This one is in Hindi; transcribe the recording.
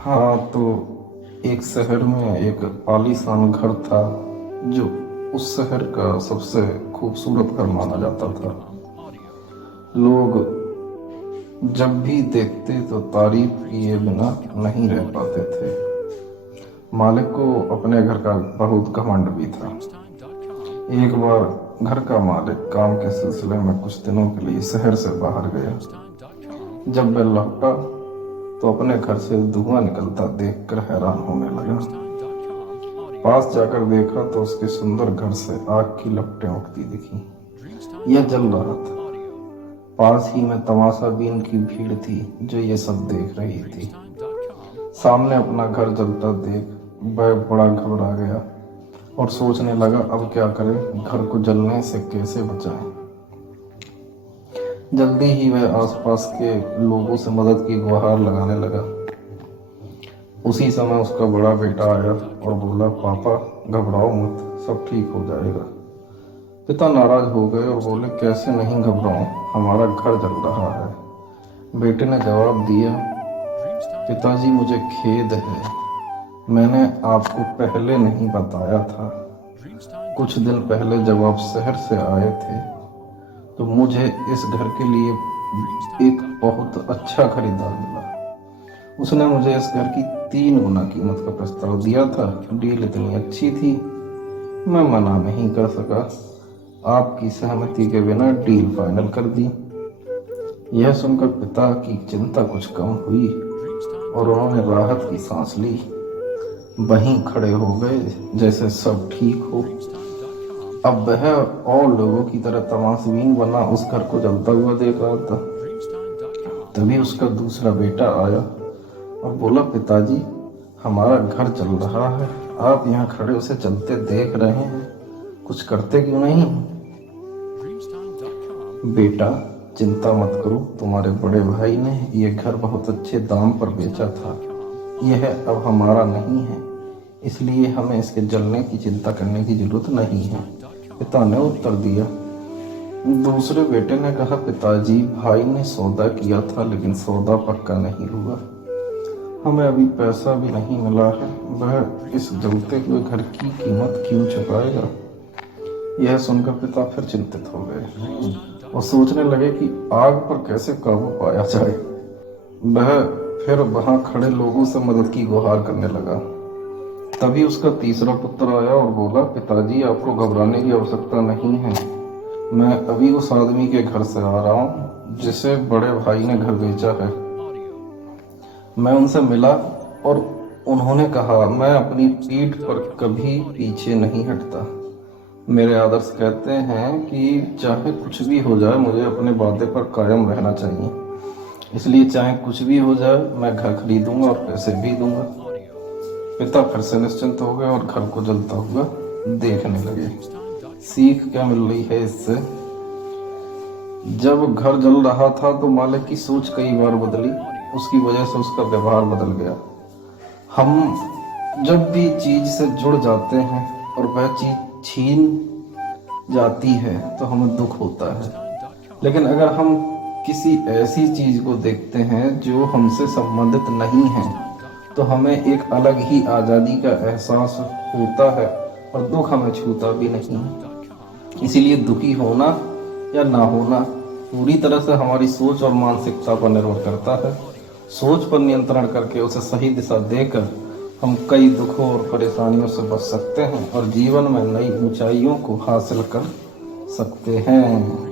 हाँ, तो एक शहर में एक आलीशान घर था जो उस शहर का सबसे खूबसूरत घर माना जाता था। लोग जब भी देखते तो तारीफ किए बिना नहीं रह पाते थे। मालिक को अपने घर का बहुत घमंड भी था। एक बार घर का मालिक काम के सिलसिले में कुछ दिनों के लिए शहर से बाहर गया। जब वह लौटा तो अपने घर से धुआं निकलता देखकर हैरान होने लगा। पास जाकर देखा तो उसके सुंदर घर से आग की लपटें उठती दिखी। यह जल रहा था। पास ही में तमाशाबीन की भीड़ थी जो ये सब देख रही थी। सामने अपना घर जलता देख वह बड़ा घबरा गया और सोचने लगा अब क्या करें, घर को जलने से कैसे बचाएं। जल्दी ही वह आसपास के लोगों से मदद की गुहार लगाने लगा। उसी समय उसका बड़ा बेटा आया और बोला, पापा घबराओ मत, सब ठीक हो जाएगा। पिता नाराज हो गए और बोले, कैसे नहीं घबराऊं, हमारा घर जल रहा है। बेटे ने जवाब दिया, पिताजी मुझे खेद है, मैंने आपको पहले नहीं बताया था। कुछ दिन पहले जब आप शहर से आए थे तो मुझे इस घर के लिए एक बहुत अच्छा खरीदार मिला। उसने मुझे इस घर की 3 गुना कीमत का प्रस्ताव दिया था। डील इतनी अच्छी थी, मैं मना नहीं कर सका। आपकी सहमति के बिना डील फाइनल कर दी। यह सुनकर पिता की चिंता कुछ कम हुई और उन्होंने राहत की सांस ली। वहीं खड़े हो गए जैसे सब ठीक हो। अब वह और लोगों की तरह तमाशबीन बना उस घर को जलता हुआ देख रहा था। तभी उसका दूसरा बेटा आया और बोला, पिताजी हमारा घर जल रहा है, आप यहाँ खड़े उसे जलते देख रहे हैं, कुछ करते क्यों नहीं? बेटा चिंता मत करो, तुम्हारे बड़े भाई ने यह घर बहुत अच्छे दाम पर बेचा था। यह अब हमारा नहीं है, इसलिए हमें इसके जलने की चिंता करने की जरूरत नहीं है, पिता ने उत्तर दिया। दूसरे बेटे ने कहा, पिताजी भाई ने सौदा किया था लेकिन सौदा पक्का नहीं हुआ, हमें अभी पैसा भी नहीं मिला है, वह इस जलते हुए घर की कीमत क्यों चुकाएगा? यह सुनकर पिता फिर चिंतित हो गए और सोचने लगे कि आग पर कैसे काबू पाया जाए। वह फिर वहां खड़े लोगों से मदद की गुहार करने लगा। तभी उसका तीसरा पुत्र आया और बोला, पिताजी आपको घबराने की आवश्यकता नहीं है, मैं अभी उस आदमी के घर से आ रहा हूँ जिसे बड़े भाई ने घर बेचा है। मैं उनसे मिला और उन्होंने कहा, मैं अपनी पीठ पर कभी पीछे नहीं हटता। मेरे आदर्श कहते हैं कि चाहे कुछ भी हो जाए मुझे अपने वादे पर कायम रहना चाहिए, इसलिए चाहे कुछ भी हो जाए मैं घर खरीदूंगा और पैसे भी दूंगा। पिता फिर से निश्चिंत हो गए और घर को जलता हुआ देखने लगे। सीख क्या मिल रही है इससे? जब घर जल रहा था तो मालिक की सोच कई बार बदली, उसकी वजह से उसका व्यवहार बदल गया। हम जब भी चीज से जुड़ जाते हैं और वह चीज छीन जाती है तो हमें दुख होता है, लेकिन अगर हम किसी ऐसी चीज को देखते हैं जो हमसे संबंधित नहीं है तो हमें एक अलग ही आज़ादी का एहसास होता है और दुख हमें छूता भी नहीं। इसीलिए दुखी होना या ना होना पूरी तरह से हमारी सोच और मानसिकता पर निर्भर करता है। सोच पर नियंत्रण करके उसे सही दिशा देकर हम कई दुखों और परेशानियों से बच सकते हैं और जीवन में नई ऊंचाइयों को हासिल कर सकते हैं।